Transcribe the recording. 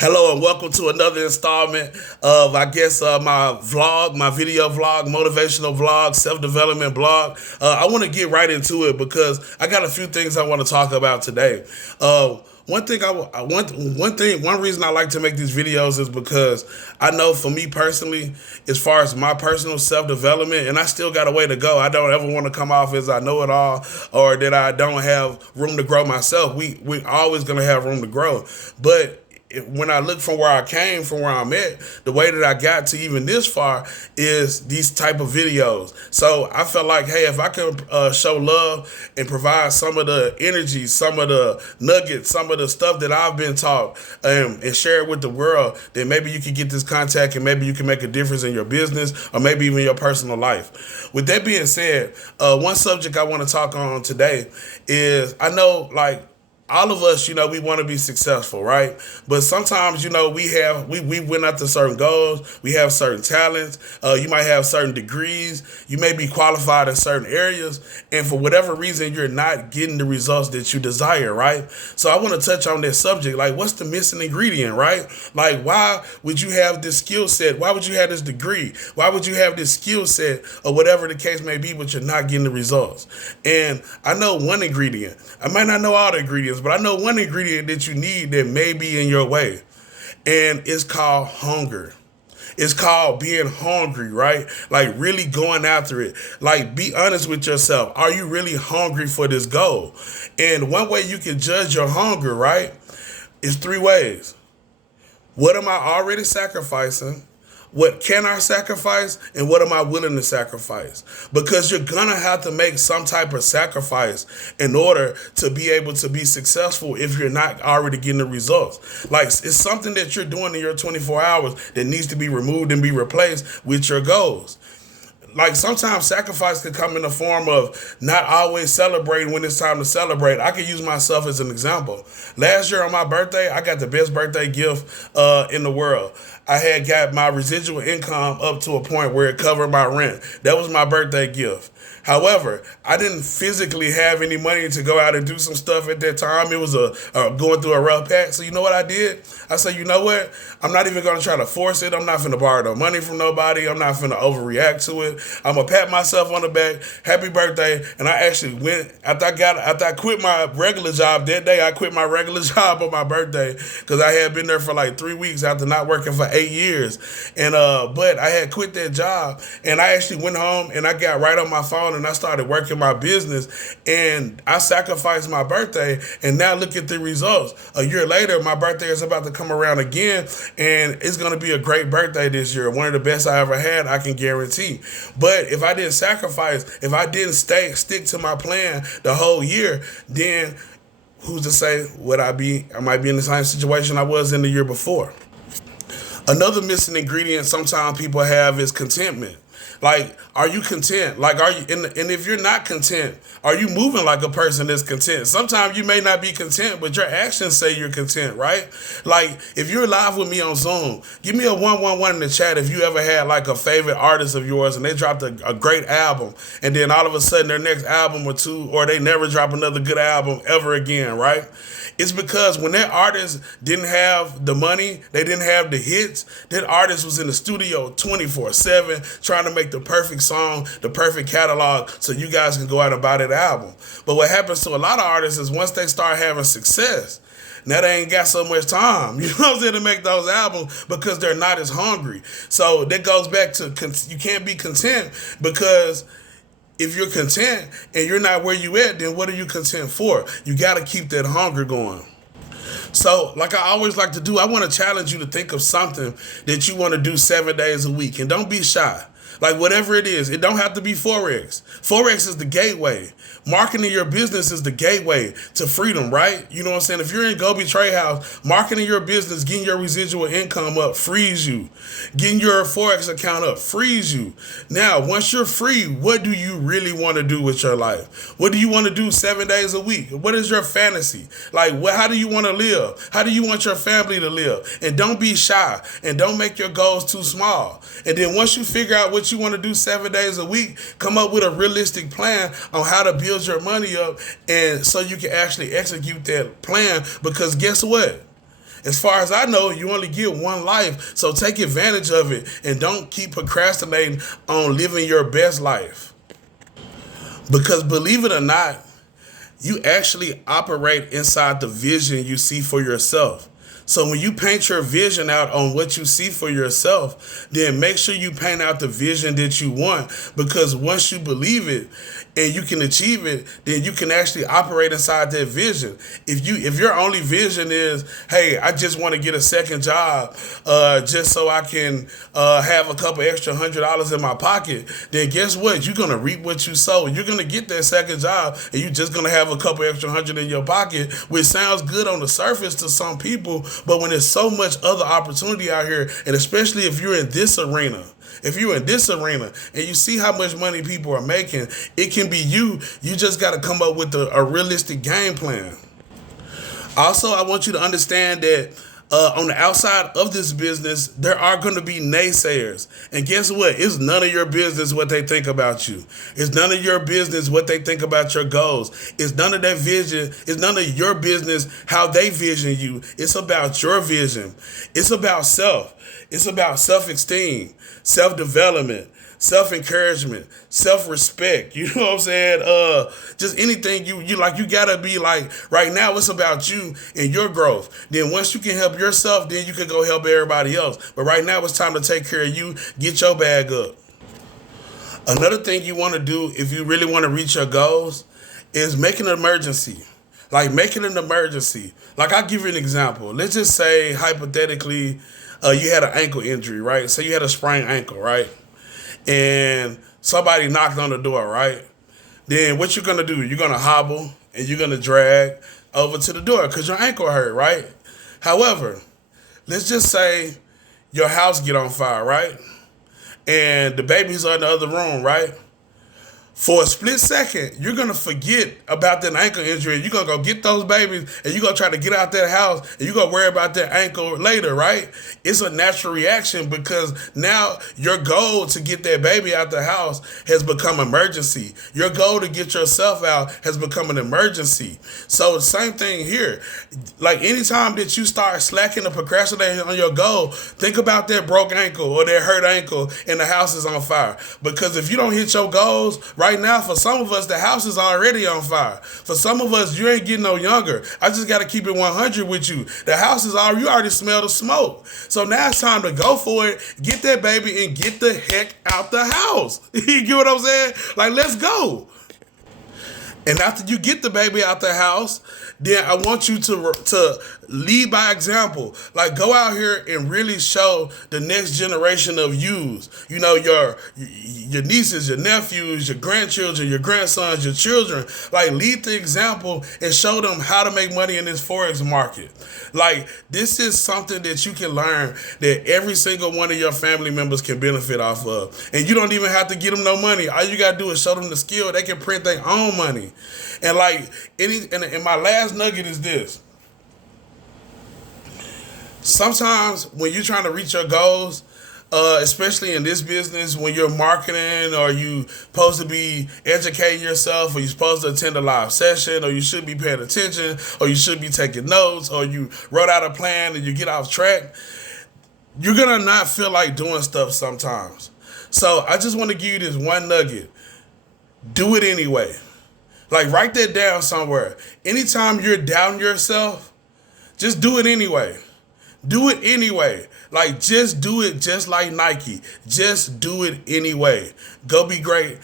Hello and welcome to another installment of, my video vlog, motivational vlog, self-development blog. I want to get right into it because I got a few things I want to talk about today. One thing one reason I like to make these videos is because I know for me personally, as far as my personal self-development, and I still got a way to go. I don't ever want to come off as I know it all or that I don't have room to grow myself. We always gonna have room to grow, but when I look from where I came, from where I'm at, the way that I got to even this far is these type of videos. So I felt like, hey, if I can show love and provide some of the energy, some of the nuggets, some of the stuff that I've been taught, and share it with the world, then maybe you can get this contact and maybe you can make a difference in your business or maybe even your personal life. With that being said, one subject I want to talk on today is, I know, like, all of us, we want to be successful, right? But sometimes, we went after certain goals. We have certain talents. You might have certain degrees. You may be qualified in certain areas. And for whatever reason, you're not getting the results that you desire, right? So I want to touch on this subject. Like, what's the missing ingredient, right? Like, why would you have this skill set? Why would you have this degree? Why would you have this skill set or whatever the case may be, but you're not getting the results? And I know one ingredient. I might not know all the ingredients, but I know one ingredient that you need that may be in your way, and it's called hunger. It's called being hungry, right? Like really going after it. Like, be honest with yourself. Are you really hungry for this goal? And one way you can judge your hunger, right, is three ways. What am I already sacrificing? What can I sacrifice, and what am I willing to sacrifice? Because you're gonna have to make some type of sacrifice in order to be able to be successful if you're not already getting the results. Like, it's something that you're doing in your 24 hours that needs to be removed and be replaced with your goals. Like, sometimes sacrifice could come in the form of not always celebrating when it's time to celebrate. I could use myself as an example. Last year on my birthday, I got the best birthday gift in the world. I had got my residual income up to a point where it covered my rent. That was my birthday gift. However, I didn't physically have any money to go out and do some stuff at that time. It was going through a rough patch. So you know what I did? I said, you know what? I'm not even going to try to force it. I'm not going to borrow no money from nobody. I'm not going to overreact to it. I'm going to pat myself on the back. Happy birthday. And I actually went, after I quit my regular job that day, I quit my regular job on my birthday because I had been there for like 3 weeks after not working for 8 years. And, but I had quit that job, and I actually went home and I got right on my phone and I started working my business, and I sacrificed my birthday, and now look at the results. A year later, my birthday is about to come around again, and it's going to be a great birthday this year. One of the best I ever had, I can guarantee. But if I didn't sacrifice, if I didn't stick to my plan the whole year, then who's to say I might be in the same situation I was in the year before. Another missing ingredient sometimes people have is contentment. Like, are you content? Like, are you, and if you're not content, are you moving like a person that's content? Sometimes you may not be content, but your actions say you're content, right? Like, if you're live with me on Zoom, give me a 111 in the chat if you ever had like a favorite artist of yours and they dropped a great album, and then all of a sudden their next album or two, or they never drop another good album ever again, right? It's because when that artist didn't have the money, they didn't have the hits, that artist was in the studio 24/7 trying to make the perfect song, the perfect catalog, so you guys can go out and buy that album. But what happens to a lot of artists is once they start having success, now they ain't got so much time, you know what I'm saying, to make those albums because they're not as hungry. So that goes back to you can't be content, because if you're content and you're not where you at, then what are you content for? You got to keep that hunger going. So, like I always like to do, I want to challenge you to think of something that you want to do 7 days a week. And don't be shy. Like, whatever it is, it don't have to be Forex. Forex is the gateway. Marketing your business is the gateway to freedom, right? You know what I'm saying? If you're in Gobi Trade House, marketing your business, getting your residual income up, frees you. Getting your Forex account up, frees you. Now, once you're free, what do you really want to do with your life? What do you want to do 7 days a week? What is your fantasy? Like, how do you want to live? How do you want your family to live? And don't be shy, and don't make your goals too small. And then once you figure out what you want to do 7 days a week, come up with a realistic plan on how to build your money up, and so you can actually execute that plan. Because guess what? As far as I know, you only get one life, so take advantage of it and don't keep procrastinating on living your best life. Because believe it or not, you actually operate inside the vision you see for yourself. So when you paint your vision out on what you see for yourself, then make sure you paint out the vision that you want, because once you believe it and you can achieve it, then you can actually operate inside that vision. If your only vision is, hey, I just want to get a second job just so I can have a couple extra $100 in my pocket, then guess what? You're gonna reap what you sow. You're gonna get that second job and you're just gonna have a couple extra hundred in your pocket, which sounds good on the surface to some people, but when there's so much other opportunity out here, and especially if you're in this arena, and you see how much money people are making, it can be you. You just got to come up with a realistic game plan. Also, I want you to understand that on the outside of this business, there are going to be naysayers. And guess what? It's none of your business what they think about you. It's none of your business what they think about your goals. It's none of their vision. It's none of your business how they vision you. It's about your vision. It's about self. It's about self-esteem, self-development, self-encouragement, self-respect. You know what I'm saying? Just anything you like, you gotta be like, right now it's about you and your growth. Then once you can help yourself, then you can go help everybody else. But right now it's time to take care of you, get your bag up. Another thing you wanna do if you really wanna reach your goals is make an emergency. Like making an emergency. Like I'll give you an example. Let's just say hypothetically, you had an ankle injury, right? So you had a sprained ankle, right? And somebody knocked on the door, right? Then what you're gonna do? You're gonna hobble and you're gonna drag over to the door because your ankle hurt, right? However, let's just say your house get on fire, right? And the babies are in the other room, right? For a split second, you're going to forget about that ankle injury. You're going to go get those babies and you're going to try to get out that house and you're going to worry about that ankle later, right? It's a natural reaction because now your goal to get that baby out the house has become emergency. Your goal to get yourself out has become an emergency. So the same thing here. Like anytime that you start slacking or procrastinating on your goal, think about that broke ankle or that hurt ankle and the house is on fire. Because if you don't hit your goals, right now, for some of us, the house is already on fire. For some of us, you ain't getting no younger. I just got to keep it 100 with you. The house is already, you already smell the smoke. So now it's time to go for it, get that baby, and get the heck out the house. You get what I'm saying? Like, let's go. And after you get the baby out the house, then I want you to lead by example. Like go out here and really show the next generation of yous. You know, your nieces, your nephews, your grandchildren, your grandsons, your children. Like lead the example and show them how to make money in this Forex market. Like this is something that you can learn that every single one of your family members can benefit off of. And you don't even have to get them no money. All you gotta do is show them the skill. They can print their own money. And like and my last nugget is this. Sometimes when you're trying to reach your goals, especially in this business, when you're marketing or you supposed to be educating yourself or you're supposed to attend a live session or you should be paying attention or you should be taking notes or you wrote out a plan and you get off track, you're going to not feel like doing stuff sometimes. So I just want to give you this one nugget. Do it anyway. Like write that down somewhere. Anytime you're doubting yourself, just do it anyway. Do it anyway. Like just do it just like Nike. Just do it anyway. Go be great.